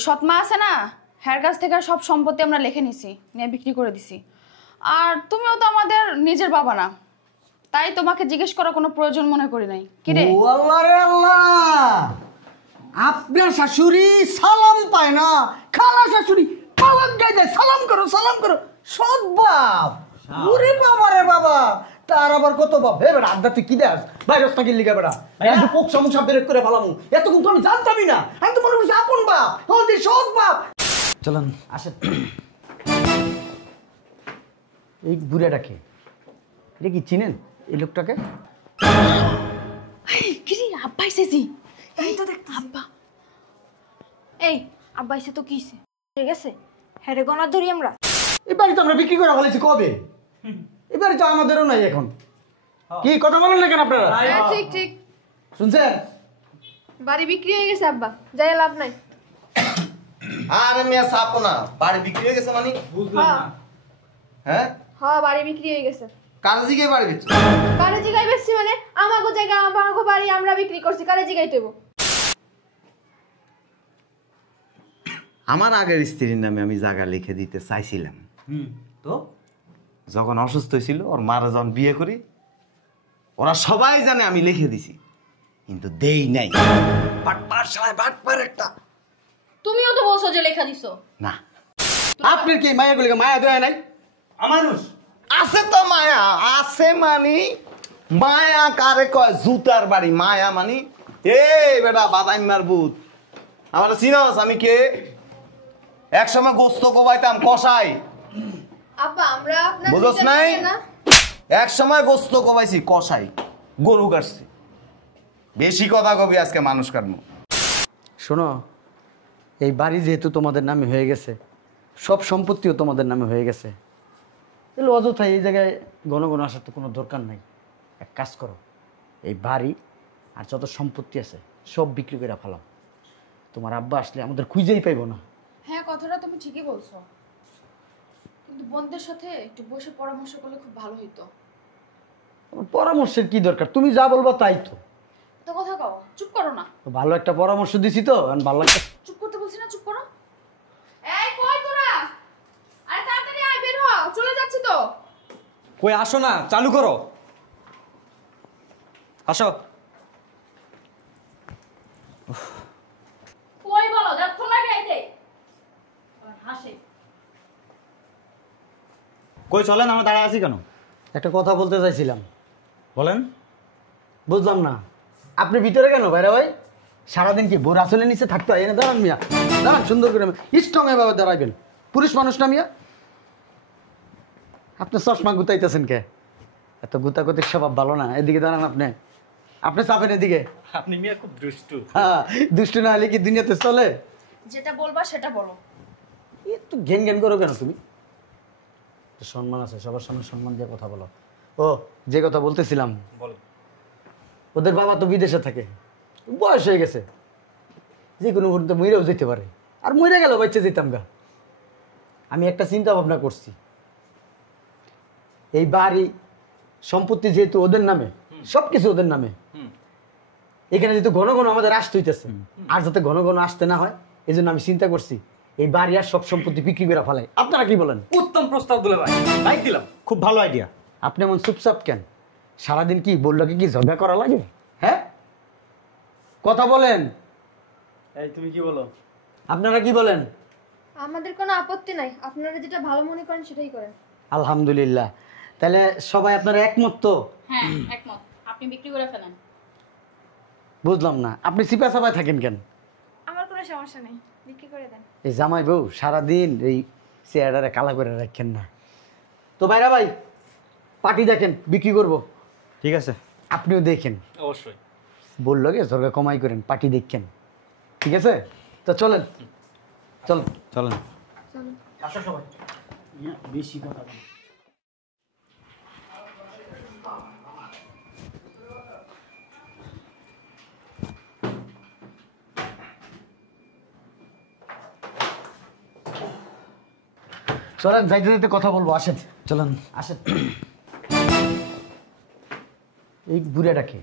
ওই সৎমা আছে না, হ্যার কাছ থেকে সব সম্পত্তি আমরা লিখে নিছি, নিয়ে বিক্রি করে দিছি। আর তুমিও তো আমাদের নিজের বাবা না, তাই তোমাকে জিজ্ঞেস করার কোনো প্রয়োজন মনে করি নাই। কি রে? ও আল্লাহ রে আল্লাহ, আপনার শাশুড়ি সালাম পায় না, খালা শাশুড়ি পালান গায়ে যায় সালাম করো সালাম করো। সৎ বাপ, ওরে বাবা রে বাবা, তার আবার কত বাপ। হে বেটা আড্ডা তুই কি দেস ভাই, রাস্তা কি লিখা বেটা একটু পোক সমস্যা বেরেক করে ফেলামু। এতক্ষণ তো আমি জানতামই না, আমি তো মনে করছি আপন বাপ, তোমাদের সৎ বাপ। চলেন আসেন। এই বুড়াটাকে, এটা কি চিনেন এই লোকটাকে? কি রে, আব্বা এসেছি। এই তো দেখ আব্বা। এই আব্বা এসে তো কিছে ঠিক আছে, হেরে গনা ধরি আমরা। এই বাড়ি তো আমরা বিক্রি করে ফেলেছি কবে, এই বাড়ি তো আমাদেরও নাই এখন। কি কথা বলেন না কেন আপনারা? ঠিক ঠিক, শুনছেন? বাড়ি বিক্রি হয়ে গেছে আব্বা, যাই লাভ নাই। আরে মিয়া সাপো না, বাড়ি বিক্রি হয়ে গেছে মানে বুঝলাম না। হ্যাঁ হ্যাঁ বাড়ি বিক্রি হয়ে গেছে। কাজে জিগে বাড়ি বিক্রি? কারে জিগাই বেশি মানে আমাগো জায়গা আমাগো বাড়ি আমরা বিক্রি করছি, কারে জিগাই দেব? আমার আগের স্ত্রীর নামে আমি জায়গা লিখে দিতে চাইছিলাম। তো যখন অসুস্থ ছিল, ওর মারা যখন বিয়ে করি, ওরা সবাই জানে আমি লিখে দিছি, কিন্তু দেই নাই। বাটপার শালায় বাটপার একটা। তুমিও তো বলছো যে লেখা দিছো। না, আপনার কি মায়াগুলিকে মায়া দেয় নাই? মানুষ আছে তো মায়া আছে, মানি মায়া কারে কয়? জুতার বাড়ি মায়া মানি। এই বেটা বাদাম মারবুত, আমার চিনস আমি কে? একসময় গোস্ত কোবাইতাম কষাই, আব্বা আমরা আপনার বুঝছ বিচার নাই? করি না। এক সময় গোস্ত কোবাইছি কষাই, গরু কাটছি। বেশি কথা কবি আজকে মানুষ কাটবো। শোনো, এই বাড়ি যেহেতু তোমাদের নামে হয়ে গেছে, সব সম্পত্তিও তোমাদের নামে হয়ে গেছে, তাহলে অযথা এই জায়গায় ঘন ঘন আসার তো কোনো দরকার নাই। এক কাজ করো, এই বাড়ি আর যত সম্পত্তি আছে সব বিক্রি করে ফেলাও। তোমার আব্বা আসলে আমাদের খুঁজেই পাইব না। হ্যাঁ, কথাটা তুমি ঠিকই বলছো, কিন্তু বোনদের সাথে একটু বসে পরামর্শ করলে খুব ভালো হইতো। তোমার পরামর্শের কি দরকার? তুমি যা বলবা তাই তো। তো কথা কও, চুপ করো না। তো ভালো একটা পরামর্শ দিছি তো, এখন ভালো একটা। চুপ করতে বলছি না, চুপ করো। এই কই তোরা? আরে তাড়াতাড়ি আয়, বের হ, চলে যাচ্ছি তো। কই আসো না, চালু করো, আসো। কই বলো, যাচ্ছ লাগে আইতে। হাসে। কই চলেন, আমরা দাঁড়ায় আছি কেন? একটা কথা বলতে চাইছিলাম। বলেন। বুঝলাম না, আপনি ভিতরে কেন বাইরে ভাই? সারাদিন কি বোর আসলে নিচে থাকতে হয়? এনে দাঁড়ান মিয়া, দাঁড়ান সুন্দর করে স্ট্রং এভাবে দাঁড়াবেন। পুরুষ মানুষ না মিয়া? আপনি চশমা গুতাইতেছেন কে? এত গুতাগুতির স্বভাব ভালো না। এদিকে দাঁড়ান, আপনি আপনি চাপেন এদিকে। আপনি মিয়া খুব দুষ্টু। হ্যাঁ, দুষ্ট না হলে কি দুনিয়াতে চলে? যেটা বলবা সেটা বলো। একটু ঘেন ঘেন করো কেন তুমি? সম্মান আছে, সবার সামনে সম্মান দিয়ে কথা বলো। ও, যে কথা বলতেছিলাম, বল। ওদের বাবা তো বিদেশে থাকে, বয়স হয়ে গেছে, যে কোনো মুহূর্তে মইরাও যেতে পারে। আর মইরা গেল বাচ্চা যেতাম গা। আমি একটা চিন্তা ভাবনা করছি, এই বাড়ি সম্পত্তি যেহেতু ওদের নামে, সব কিছু ওদের নামে, এখানে যেহেতু ঘন ঘন আমাদের আসতে হইতেছে, আর যাতে ঘন ঘন আসতে না হয় এই জন্য আমি চিন্তা করছি এই বাড়ি আর সব সম্পত্তি বিক্রি করে ফেলাই। আপনারা কি বলেন? উত্তম প্রস্তাব দিলে ভাই, তাই দিলাম, খুব ভালো আইডিয়া। আপনি এমন চুপচাপ কেন? সারাদিন কি বললো কি ঝগড়া করা লাগে? হ্যাঁ, কথা বলেন। এই তুমি কি বলো? আপনারা কি বলেন? আমাদের কোনো আপত্তি নাই, আপনারা যেটা ভালো মনে করেন সেটাই করেন। আলহামদুলিল্লাহ, তাহলে সবাই আপনারা একমত তো? হ্যাঁ, একমত, আপনি বিক্রি করে ফেলেন। বুঝলাম না, আপনি সিপা সাপায় থাকেন কেন? আমার কোনো সমস্যা নেই, বিক্রি করে দেন। এই জামাই বউ সারাদিন এই চেয়ারটারে কালা করে রাখেন না তো। ভাইরা ভাই, পার্টি দেখেন, বিক্রি করব। ঠিক আছে, আপনিও দেখেন। অবশ্যই। বললো গে ঝরগা কমাই করেন, পার্টি দেখেন। ঠিক আছে, তো চলেন চলেন চলেন। চলুন। আসো সবাই, বেশি কথা বলো। চলেন, যাইতে যাইতে কথা বলবো, আসেন। চলেন। আসেন। এই বুড়াটাকে,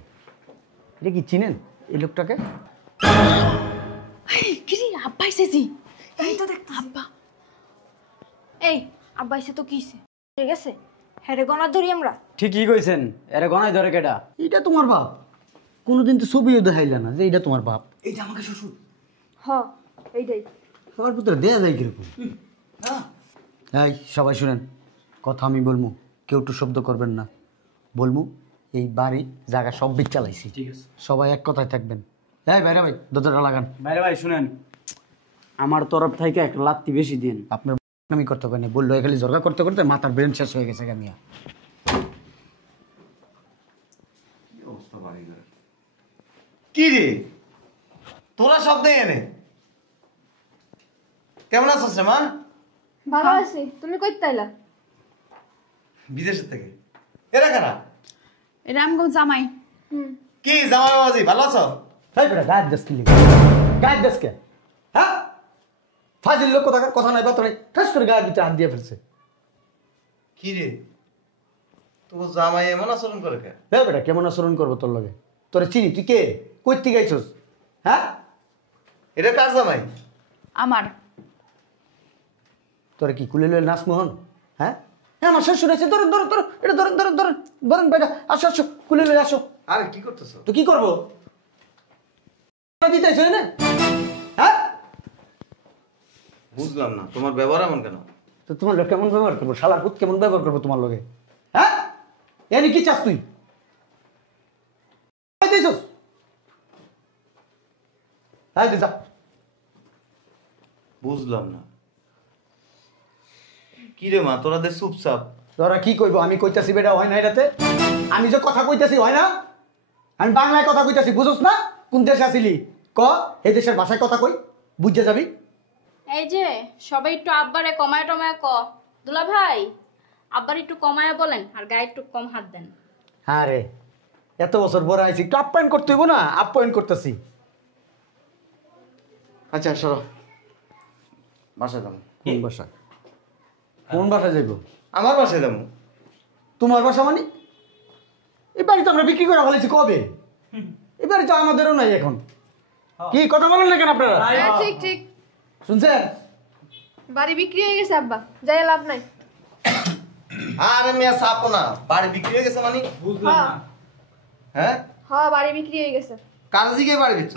এটা কি চিনেন এই লোকটাকে? কি রে, আব্বা এসেছি। এই তো দেখতে আব্বা। এই আব্বা এসে তো কিছে ঠিক আছে হ্যারে গনা ধরি আমরা। ঠিকই কইছেন, এরে গনাই ধরে কেডা? এটা তোমার বাপ। কোনোদিন তো ছবিও দেখাইলে না যে এটা তোমার বাপ। এইটা আমাকে শ্বশুর। হ এইটাই। সবার ভিতরে দেয়া যায় কিরকম? এই সবাই শুনেন, কথা আমি বলবো, কেউ একটু শব্দ করবেন না। বলবো এই বাড়ি জায়গা সব বিক চালাইছি, ঠিক আছে। সবাই এক কথায় থাকবেন। এই ভাইরা ভাই দরজাটা লাগান। বাইরে ভাই শুনেন, আমার তরফ থেকে একটা লাত্তি বেশি দিন। আপনার আমি করতে পারিনি, বললো খালি জর্গা করতে করতে মাথার ব্রেন শেষ হয়ে গেছে গামিয়া। কি রে তোরা সব দেয় এনে কেমন আছিস রে মা? ভালো আছি, তুমি কই তাইলা? বিদেশের থেকে। এরা কারা? এটা আমগো জামাই। কি জামাই বাবাজি ভালো আছো? তাই বেটা গায়ের দেশ কিনলি, গায়ের দেশ কে? হ্যাঁ ফাজিল লোক, কথা কথা নাই বার্তা নাই, ঠাস করে গায়ের ভিতরে হাত দিয়ে ফেলছে। কি রে তোর জামাই এমন আচরণ করে কে? হ্যাঁ বেটা কেমন আচরণ করবো তোর লগে? তোরে চিনি, তুই কে? কই থেকে গাইছস? হ্যাঁ এটা কার জামাই? আমার তোরে কি কুলে লয়ে নাচ মোহন? হ্যাঁ হ্যাঁ আমার শ্বশুর আছে, ধরেন ধরেন ধরেন, এটা ধরেন ধরেন ধরেন ধরেন বেটা, আসো আসো কুলে লয়ে আসো। আরে কি করতেছো? তো কি করবো? দিতেছ না? হ্যাঁ বুঝলাম না তোমার ব্যবহার এমন কেন? তো তোমার লোক কেমন ব্যবহার করবো? শালার পুত কেমন ব্যবহার করবো তোমার লগে? হ্যাঁ এনে কি চাস তুই? দিতেছস? হ্যাঁ যা। বুঝলাম না কি রে মা তোরা দে চুপচাপ। তোরা কি কইবো? আমি কইতাছি বেটা হয় না এটাতে? আমি যে কথা কইতাছি হয় না? আমি বাংলায় কথা কইতাছি, বুঝোস না? কোন দেশে আসিলি ক, এই দেশের ভাষায় কথা কই, বুঝে যাবি। এই যে সবাই একটু আব্বারে কমায় টমায় দুলা ভাই আব্বার একটু কমায় বলেন আর গায়ে একটু কম হাত দেন। হ্যাঁ রে, এত বছর বড় আইছি, একটু আপ্যায়ন করতে হইব না? আপ্যায়ন করতেছি। আচ্ছা সরো বাসায় যাবো। কোন বাসা? কোন বাসা যাইব? আমার বাসায় যাবো। তোমার বাসা মানে? এই বাড়ি তো আমরা বিক্রি করে ফেলেছি কবে? এই বাড়ি তো আমাদেরও নাই এখন। কি কথা বলেন না কেন আপনারা? হ্যাঁ ঠিক ঠিক, শুনছেন? বাড়ি বিক্রি হয়ে গেছে আব্বা, যাই লাভ নাই। আরে মিয়া চাপো না, বাড়ি বিক্রি হয়ে গেছে মানে? বুঝলাম না। হ্যাঁ হ্যাঁ বাড়ি বিক্রি হয়ে গেছে। কার দিকে বাড়ি বিচ্ছ?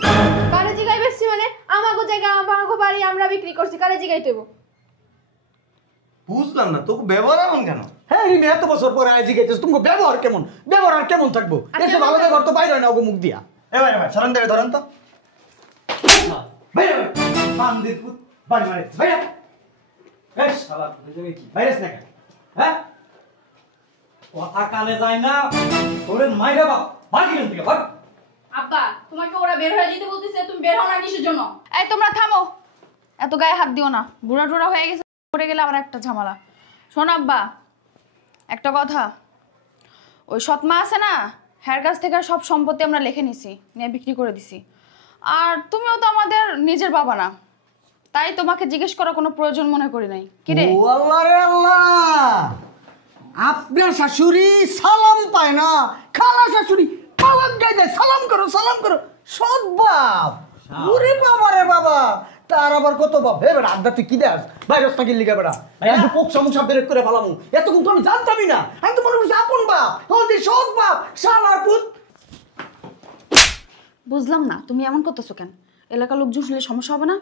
কারে জিগাই বেশি মানে আমাগো জায়গা আমাগো বাড়ি আমরা বিক্রি করছি, কারে জিগাই দেব? বুঝলাম না তোকে ব্যবহার এমন কেন? হ্যাঁ রিমি, এত বছর পরে আইজি গেছিস, তুমি ব্যবহার কেমন? ব্যবহার আর কেমন থাকবো? এসে ভালো ব্যবহার তো বাইরে হয় না ওগো মুখ দিয়া। এ ভাই ভাই সরেন দেবে ধরেন তো। বাইরে ভাই বান্দির পুত বাড়ি মারে বাইরে। এই শালা তুমি কি বাইরেস না কেন? হ্যাঁ কথা কানে যায় না তোরে মাইরা বাপ বাড়ি গেলেন থেকে ভাগ। আব্বা তোমাকে ওরা বের হয়ে যেতে বলতেছে, তুমি বের হও না কিসের জন্য? এই তোমরা থামো, এত গায়ে হাত দিও না। বুড়া টুড়া হয়ে গেছে, পড়ে গেলে আবার একটা ঝামেলা। শোন আব্বা, একটা কথা, ওই সৎমা আছে না, হ্যার কাছ থেকে সব সম্পত্তি আমরা লিখে নিছি, নিয়ে বিক্রি করে দিছি। আর তুমিও তো আমাদের নিজের বাবা না, তাই তোমাকে জিজ্ঞেস করার কোনো প্রয়োজন মনে করি নাই। কি রে? ও আল্লাহ রে আল্লাহ, আপনার শাশুড়ি সালাম পায় না, খালা শাশুড়ি পালক গায়ে দেয়, সালাম করো সালাম করো। সৎ বাপ, ওরে বাবা রে বাবা, তার আবার কত বাপ। হে বেটা আড্ডা তুই কি দেস? বাইরে রাস্তা কি লিখা বেটা, একটু পোক সমস্যা বেরেক করে ফেলামু। এতক্ষণ তো আমি জানতামই না, আমি তো মনে করছি আপন বাপ, হলদি সৎ বাপ, শালার পুত। বুঝলাম না তুমি এমন করতেছো কেন? এলাকার লোকজন শুনলে সমস্যা হবে না?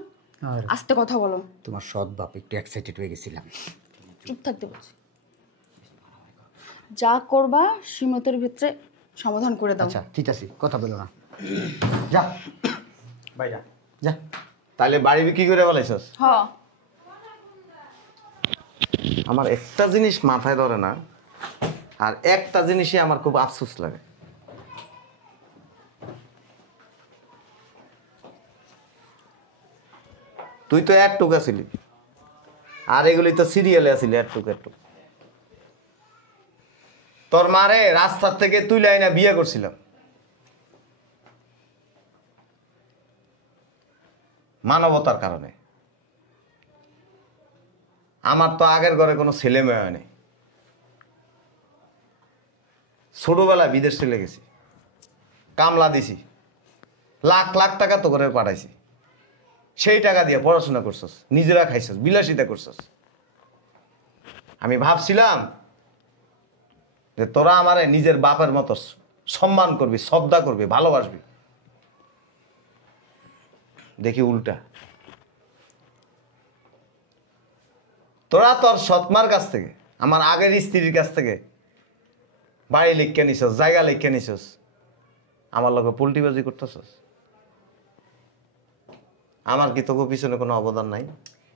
আস্তে কথা বলো। তোমার সৎ বাপ একটু এক্সাইটেড হয়ে গেছিলাম। চুপ থাকতে বলছি। যা করবা সীমতের ভিতরে সমাধান করে দাও। আচ্ছা ঠিক আছে, কথা বলো না, যা বাইরা যা। তাহলে বাড়ি বিক্রি করে বলেছস? হ, আমার একটা জিনিস মাথায় ধরে না, আর একটা জিনিসই আমার খুব আফসোস লাগে। তুই তো একটুক আছিলি, আর এগুলি তো সিরিয়ালে আছিলি একটুক একটুক। তোর মারে রাস্তার থেকে তুই লাইনা বিয়ে করছিলাম, মানবতার কারণে। আমার তো আগের ঘরে কোনো ছেলে মেয়ে হয় নাই। ছোটবেলায় বিদেশ চলে গেছি, কামলা দিছি, লাখ লাখ টাকা তো করে পাঠাইছি। সেই টাকা দিয়ে পড়াশোনা করছস, নিজেরা খাইছস, বিলাসিতা করছস। আমি ভাবছিলাম যে তোরা আমারে নিজের বাপের মতো সম্মান করবি, শ্রদ্ধা করবি, ভালোবাসবি। দেখি উল্টা। তোরা তোর সৎমার কাছ থেকে, আমার আগের স্ত্রীর কাছ থেকে বাড়ি লিখে নিছস, জায়গা লিখে নিছস, আমার লোকে পোল্টিবাজি করতেছস। আমার কি তোকে পিছনে কোনো অবদান নাই?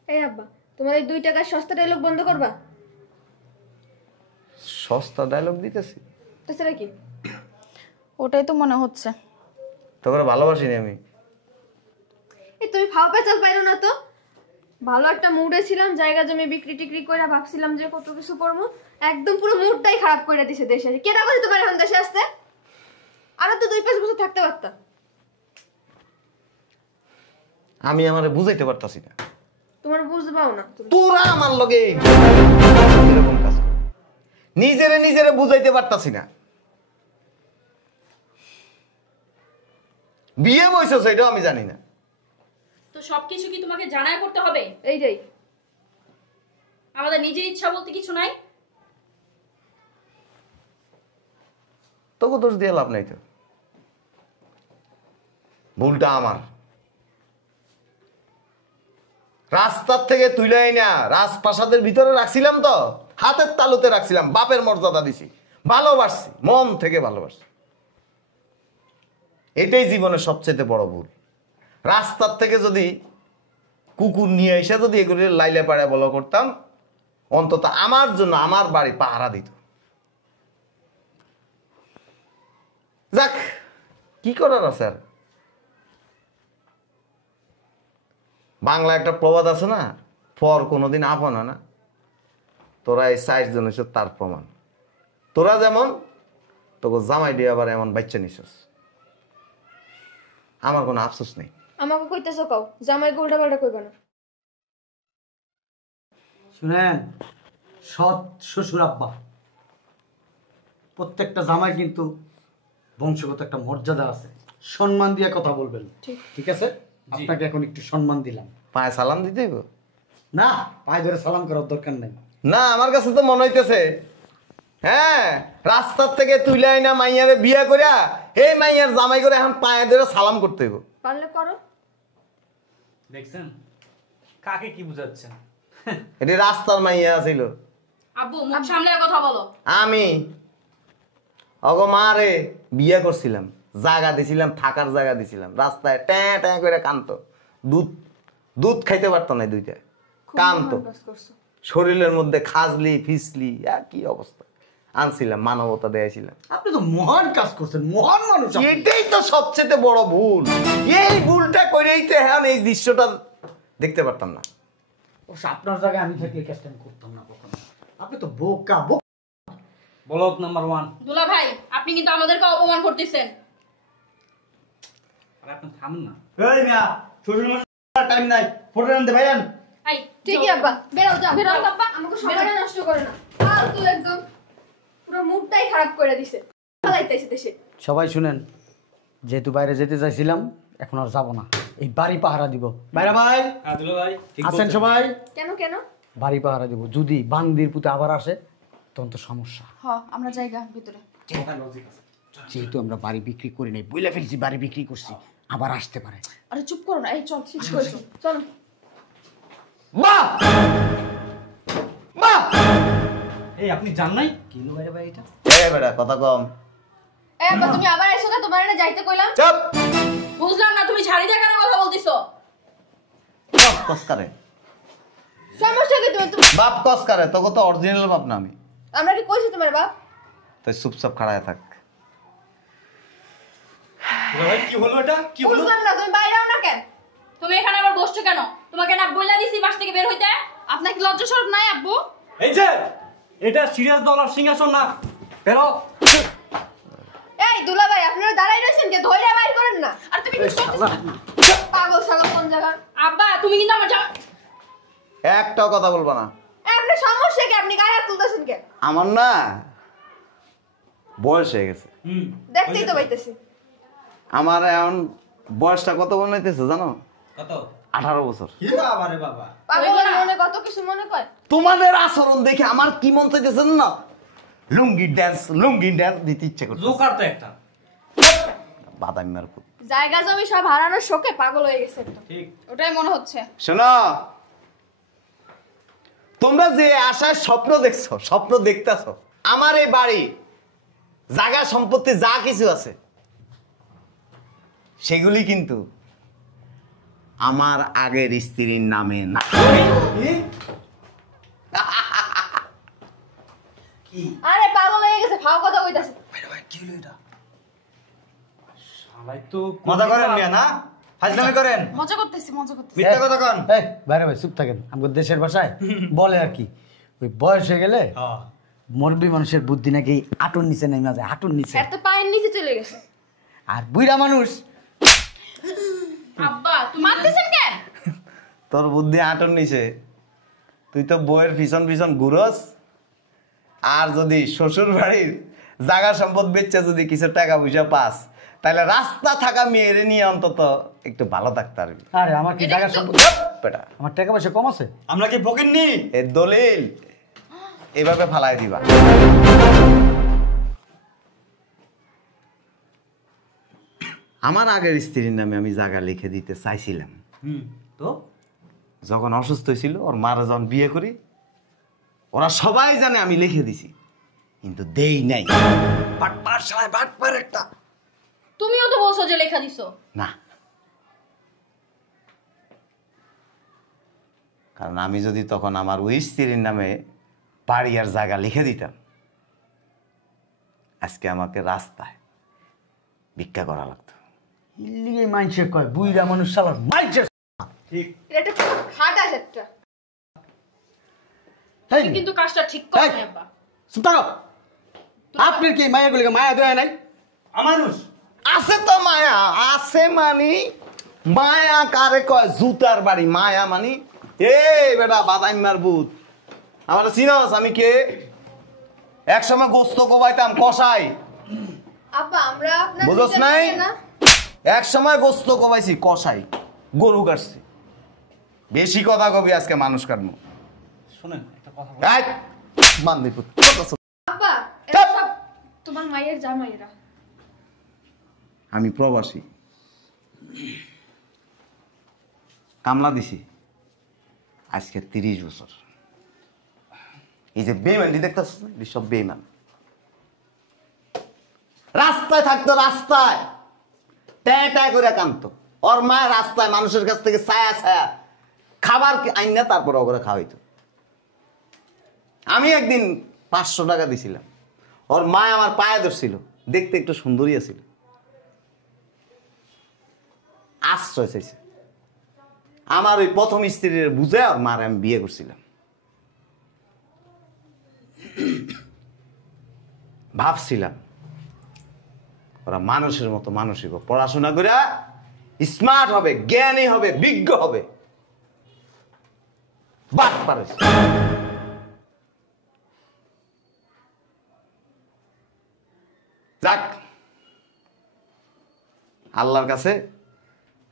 এই আব্বা, তোমার এই 2 টাকার সস্তা ডায়লগ বন্ধ করবা? সস্তা ডায়লগ দিতেছি? তাছাড়া কি? ওটাই তো মনে হচ্ছে। তোকে ভালোবাসিনি আমি। এই তুমি ফাও পেঁচাল পাইরো না তো। ভালো একটা মুডে ছিলাম, জায়গা জমি বিক্রি টিক্রি করে ভাবছিলাম যে কত কিছু করবো, একদম পুরো মুডটাই খারাপ করে দিছে দেশে। কেটা করে তোমার এখন দেশে আসতে? আরো তো 2-5 বছর থাকতে পারতা। আমি আমারে বুঝাইতে পারতাছি না। তোমার বুঝবাও না তুমি। তোরা আমার লগে এরকম কাজ করে নিজেরে বুঝাইতে পারতাছি না। বিয়ে বইছো সেটাও আমি জানি না। তো সবকিছু কি তোমাকে জানাই করতে হবে? এই যাই আমাদের নিজের ইচ্ছা বলতে কিছু নাই। তোকে দোষ দিয়ে লাভ নাই তো, ভুলটা আমার। রাস্তার থেকে তুইলাই না রাজপ্রাসাদের ভিতরে রাখছিলাম, তো হাতের তালুতে রাখছিলাম, বাপের মর্যাদা দিছি, ভালোবাসছি, মন থেকে ভালোবাসছি। এটাই জীবনের সবচেয়ে বড় ভুল। রাস্তার থেকে যদি কুকুর নিয়ে এসে যদি এগুলি লাইলে পাড়ে বলা করতাম, অন্তত আমার জন্য আমার বাড়ি পাহারা দিত। যাক, কি করার আছে আর। বাংলা একটা প্রবাদ আছে না, পর কোনোদিন আপন হয় না। তোরা এই 4 জন হইছ তার প্রমাণ। তোরা যেমন, তোকে জামাই দিয়ে আবার এমন বাচ্চা নিছস, আমার কোনো আফসোস নেই। আমাকে কইতেছো কও, জামাই গোলটা পাল্টা কইবা না। শুনেন, সৎ শ্বশুর আব্বা, প্রত্যেকটা জামাই কিন্তু বংশগত একটা মর্যাদা আছে, সম্মান দিয়ে কথা বলবেন। ঠিক আছে? আপনাকে এখন একটু সম্মান দিলাম। পায়ে সালাম দিতে হইব? না, পায়ে ধরে সালাম করার দরকার নেই। না, আমার কাছে তো মনে হইতেছে, হ্যাঁ, রাস্তার থেকে তুইলাই না মাইয়ারে বিয়া করিয়া এই মাইয়ার জামাই করে এখন পায়ে ধরে সালাম করতে হইব। পারলে করো। দেখছেন কাকে কি বুঝাচ্ছেন? এটি রাস্তার মাইয়া ছিল। আব্বু মুখ সামলে কথা বলো। আমি অগো মারে বিয়ে করছিলাম, জায়গা দিছিলাম, থাকার জায়গা দিছিলাম, রাস্তায় ট্যাঁ ট্যাঁ করে কানতো, দুধ খাইতে পারতো না, দুইটা কানতো, শরীরের মধ্যে খাজলি ফিসলি কি অবস্থা। আনছিলাম, মানবতা দিয়েছিলাম। আপনি তো মহান কাজ করছেন, মহান মানুষ আপনি। এটাই তো সবচেয়ে বড় ভুল। এই ভুলটা করেই তো এখন এই দৃশ্যটা দেখতে পারতাম না। অবশ্য আপনার জায়গায় আমি থাকলে কাজটা আমি করতাম না কখনো। আপনি তো বোকা। বলদ নাম্বার 1। দুলা ভাই, আপনি কিন্তু আমাদেরকে অপমান করতেছেন। আর আপনি থামেন না। এই মিয়া, শ্বশুর মশাই টাইম নাই, ফটো আনতে ভাইয়ান। এই ঠিকই আব্বা, বেরাও যাও। বেরাও আব্বা, আমাকে সময়টা নষ্ট করে না। ফালতু একদম পুরো মুডটাই খারাপ করে দিছে। পালাইতেছে দেশে। সবাই শুনেন, যেহেতু বাইরে যেতে চাইছিলাম, এখন আর যাব না, এই বাড়ি পাহারা দিব। বাইরে ভাই দুলা ভাই ঠিক আছেন বলছেন। সবাই? কেন? বাড়ি পাহারা দিব, যদি বান্দির পুতে আবার আসে তখন তো সমস্যা। হ, আমরা জায়গা ভিতরে। যেহেতু আমরা বাড়ি বিক্রি করি নাই, বইলা ফেলছি বাড়ি বিক্রি করছি, আবার আসতে পারে। আরে চুপ করো না, এই চল শেষ করেছো, চলো। বাহ বাহ, এই আপনি জান নাই? কি হলো বাইরে ভাই এটা? এই বেটা কথা কম। এই আব্বা, তুমি আবার এসো না, তোমার না যাইতে কইলাম। চুপ। বুঝলাম না তুমি ছাড়ি দিয়ে কেন কথা বলতিছো? বাপ কসকারে, সমস্যা কি তুমি? বাপ কসকারে, তোকে তো অরিজিনাল বাপ না আমি। আমরা কি কইছি তোমার বাপ? তুই চুপচাপ খাড়ায় থাক। দুলা ভাই কি হলো এটা? কি হলো? বুঝলাম না, তুমি বাইরে আও না কেন? তুমি এখানে আবার বসছো কেন? তোমাকে না বইলা দিছি বাস থেকে বের হইতে? আপনার কি লজ্জা শরম নাই আব্বু? এই যে এটা সিরিয়াস ডলার সিংহাসন না, বেরো। এই দুলা ভাই, আপনারা দাঁড়াই রইছেন, কে ধইরা বাইর করেন না। আর তুমি কি করতেছো? পাগল ছাগল কোন জায়গা? আব্বা তুমি কিন্তু আমার একটাও কথা বলবো না। আপনার সমস্যা কি? আপনি গায়ে হাত তুলতেছেন কেন? আমার না বয়স হয়ে গেছে। দেখতেই তো পাইতেছি। আমার এখন বয়সটা কত মনে হইতেছে জানো? কত 18 বছর। কি বাবা রে বাবা পাগলের মনে কত কিছু মনে কয়। তোমাদের আচরণ দেখে আমার কি মন চাইতেছে না, লুঙ্গি ড্যান্স দিতে ইচ্ছে করছে। জোকার তো একটা। বাদামি মারপুত। জায়গা জমি সব হারানোর শোকে পাগল হয়ে গেছে একদম। ঠিক। ওটাই মনে হচ্ছে। শোনো, তোমরা যে আশায় স্বপ্ন দেখছো, স্বপ্ন দেখতেছো, আমার এই বাড়ি জায়গা সম্পত্তি যা কিছু আছে সেগুলি কিন্তু আমার আগের স্ত্রীর নামে না। আরে পাগল হয়ে গেছে, ফাও কথা কইতাছে। শালাই তো মজা করেন মিয়া না, ফাজলামি করেন। মজা করতেছি। মিথ্যা কথা কন। এই বাইরে ভাই চুপ থাকেন, আমাদের দেশের ভাষায় বলে আর কি, ওই বয়স হয়ে গেলে মুরব্বী মানুষের বুদ্ধি নাকি হাঁটুর নিচে নেমে যায়, হাঁটুর নিচে। এত পায়ের নিচে চলে গেছে। আর বুইড়া মানুষ আব্বা তুমি মারতেছেন কেন? তোর বুদ্ধি আটন নিছে, তুই তো বইয়ের পিছন ঘুরস, আর যদি শ্বশুর বাড়ির জায়গা সম্পদ বেচে যদি কিছু টাকা পয়সা পাস, তাহলে রাস্তা থাকা মেয়ের নিয়ে অন্তত একটু ভালো থাকতে পারবি। আরে আমার কি জায়গা সম্পদ, বেটা আমার টাকা পয়সা কম আছে? আমরা কি ফকিরনি? এর দলিল এভাবে ফালাই দিবা। আমার আগের স্ত্রীর নামে আমি জায়গা লিখে দিতে চাইছিলাম, তো যখন অসুস্থ ছিল, ওর মারা যখন বিয়ে করি, ওরা সবাই জানে আমি লিখে দিছি, কিন্তু দেই নাই। বাটপার শালা, বাটপার একটা। তুমিও তো বলছো যে লেখা দিছো। না, কারণ আমি যদি তখন আমার ওই স্ত্রীর নামে বাড়ি আর জায়গা লিখে দিতাম, আজকে আমাকে রাস্তায় ভিক্ষা করা লাগতো। ইল্লিগে মাইনসে কয় বুইড়া মানুষ শালা মাইনসে। ঠিক। এটা একটা খাটাস একটা। হেই কিন্তু কাজটা ঠিক করো না আব্বা। চুপ থাকো। আপনার কি মায়াগুলিকে মায়া দেয় নাই? আমানুষ আছে তো মায়া, আছে মানি মায়া কারে কয়? জুতার বাড়ি মায়া মানি। এই বেটা বাদাম মারবুত, আমার চিনস আমি কে? একসময় গোস্ত কোবাইতাম কষাই, আব্বা আমরা আপনার বুঝছ বিচার নাই? করি না। এক সময় গোস্ত কোবাইছি কষাই, গরু কাটছি। বেশি কথা কবি আজকে মানুষ কাটবো। শুনেন একটা কথা বলি। এই, বান্দিপুত। আব্বা এরা সব তোমার মায়ের জামাইরা। আমি প্রবাসী, কামলা দিছি আজকে 30 বছর। এই যে বেইমানি দেখতেছ, সব বেইমান। রাস্তায় থাকতো, রাস্তায় ট্যাঁ ট্যাঁ করে কানতো। ওর মায়ের রাস্তায় মানুষের কাছ থেকে ছায়া ছায়া খাবার আইনা তারপর ওগুলো খাওয়াইতো। আমি একদিন 500 টাকা দিছিলাম, ওর মা আমার পায়ে ধরছিল, দেখতে একটু সুন্দরী ছিল, আশ্রয় চাইছে। আমার ওই প্রথম স্ত্রীর বুঝে আর মার আমি বিয়ে করছিলাম। ভাবছিলাম ওরা মানুষের মতো মানুষই, পড়াশোনা করে স্মার্ট হবে, জ্ঞানী হবে, বিজ্ঞ হবে, বাদ পারে। যাক, আল্লাহর কাছে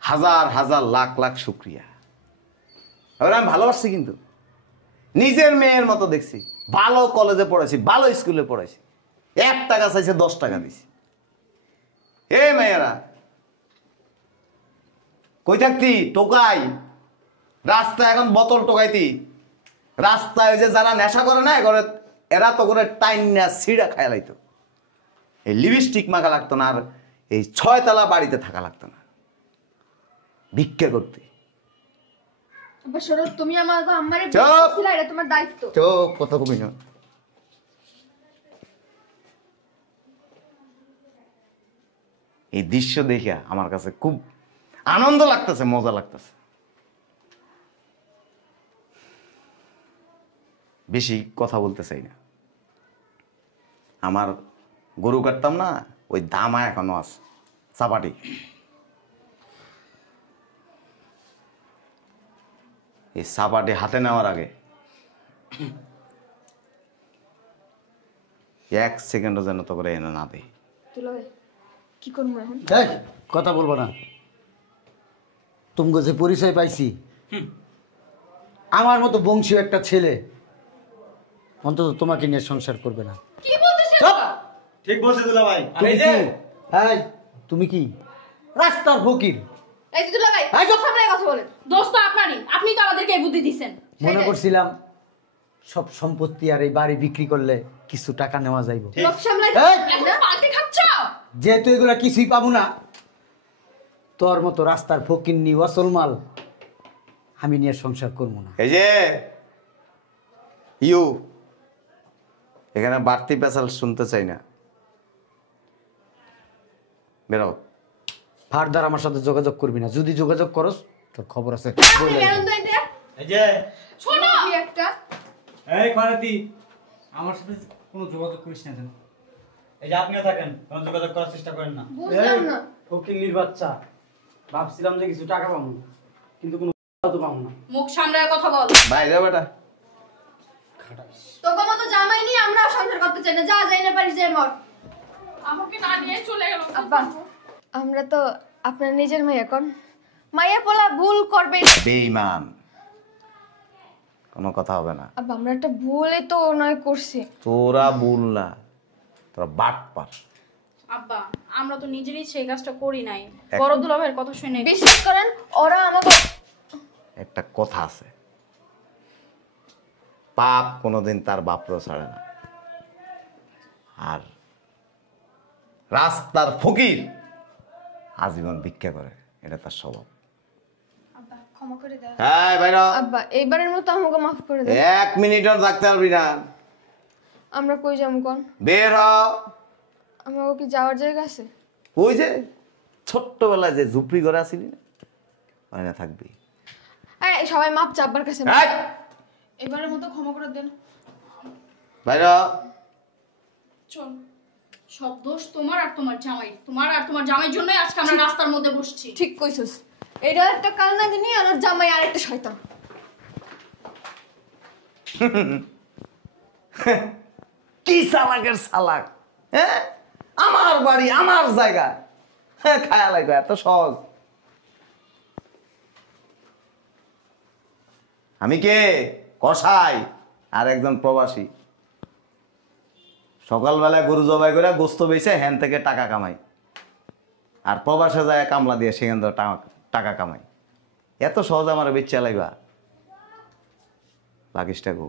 হাজার হাজার লাখ লাখ শুক্রিয়া। এবার আমি ভালোবাসছি, কিন্তু নিজের মেয়ের মতো দেখছি। ভালো কলেজে পড়াইছি, ভালো স্কুলে পড়াইছি, 1 টাকা চাইছে 10 টাকা দিছি। এ মেয়েরা কই থাকতি? টোকাই রাস্তায় এখন বোতল টোকাইতি। রাস্তায় যে যারা নেশা করে না করে, এরা তো করে টাইম না সিঁড়া খায় লাইতো। এই লিপস্টিক মাখা লাগতো না, আর এই 6 তলা বাড়িতে থাকা লাগতো না, ভিক্ষা করতে। আব্বা শোনো, তুমি আমারে চুপ! বলছিলা এটা তোমার দায়িত্ব। চোখ কথা কবি না। এই দৃশ্য দেখে আমার কাছে খুব আনন্দ লাগতেছে, মজা লাগতেছে। বেশি কথা বলতে চাই না। আমার গরু কাটতাম না, ওই দামা এখনো আছে, চাপাটি। এই চাপাটি হাতে নেওয়ার আগে 1 সেকেন্ডও যেন তো করে এনে না দেয়। তুলো কি করবো এখন? এই কথা বলবো না। তুমি যে পরিচয় পাইছি, আমার মতো বংশীয় একটা ছেলে অন্তত তোমাকে নিয়ে সংসার করবে না। কি বলতেছেন চুপ! ঠিক বলছে দুলা ভাই। আর তুমি এই যে কি? এই, তুমি কি রাস্তার ফকির? এই যে দুলা ভাই এই চুপ! সামনে কথা বলেন। দোষ তো আপনারই, আপনি তো আমাদেরকে এই বুদ্ধি দিচ্ছেন। মনে করছিলাম সব সম্পত্তি আর এই বাড়ি বিক্রি করলে কিছু টাকা নেওয়া যাইব। লোক সামলাই এই! এখন পাল্টে খাচ্ছ? যেহেতু এগুলা কিছুই পাবো না, তোর মতো রাস্তার ফকির নি অসল মাল আমি নিয়ে সংসার করবো না। এই যে ইউ, এখানে বাড়তি পেশাল শুনতে চাই না, বেরো। ফারদার আমার সাথে যোগাযোগ করবি না, যদি যোগাযোগ করস তোর খবর আছে। বলে কেন দিবি। তো এটা এই যে শোনো, কি একটা এই খরাতি, আমার সাথে কোনো যোগাযোগ করিস না যেন। এই যে আপনিও থাকেন, কোনো যোগাযোগ করার চেষ্টা করেন না। বুঝলাম না। ফকিন্নির বাচ্চা, ভাবছিলাম যে কিছু টাকা পাবো, কিন্তু কোনো তো পাবো না। মুখ সামলায় কথা বল। বাইরে বেটা। তোকে মতো জামাই নিয়ে আমরাও সংসার করতে চাই না, যা যাই না পারিস যে মর। আমাকে না নিয়ে চলে গেল। আব্বা আমরা তো আপনার নিজের মেয়ে, এখন মাইয়া পোলা ভুল করবে। বেঈমান, কোনো কথা হবে না। আব্বা আমরা একটা ভুলই তো নয় করছি। তোরা ভুল না, তোরা বাটপার। আব্বা আমরা তো নিজেরই সেই কাজটা করি নাই, বড় দুলাভাইয়ের কথা শুনে। বিশ্বাস করেন ওরা আমাকে একটা কথা আছে, পাপ কোনোদিন তার বাপরও ছাড়ে না, আর রাস্তার ফকির আজীবন ভিক্ষা করে, এটা তার স্বভাব। আব্বা ক্ষমা করে দাও। হ্যাঁ বাইরা, আব্বা এইবারের মতো আমাকে মাফ করে দাও। 1 মিনিটও থাকতে পারবি না, আমরা কই যাবো কোন? বের হ। আমাকে কি যাওয়ার জায়গা আছে? ওই যে ছোট্টবেলায় যে ঝুপড়ি ঘরে আসিলি না, ওখানে থাকবি। এই সবাই মাপ চা আব্বার কাছে। এই, এবারের মতো ক্ষমা করে দেন। বাইরা। চল, সব দোষ তোমার আর তোমার জামাই, তোমার আর তোমার জামাইয়ের জন্যই আজকে আমরা রাস্তার মধ্যে বসছি। ঠিক কইছস। এটা একটা কালনাগিনী আর ওর জামাই আরেকটা শয়তান। কি চালাকের চালাক, হ্যাঁ? আমার বাড়ি আমার জায়গা, হ্যাঁ, খায়া লাগবে এত সহজ। আমি কে? কসাই আর একজন প্রবাসী। সকালবেলায় গরু জবাই করে গোস্ত বেচে হ্যান থেকে টাকা কামাই, আর প্রবাসে যায় কামলা দিয়ে সেখান থেকে টাকা কামাই। এত সহজ আমার বেচে লাইবা লাগিসটা গো।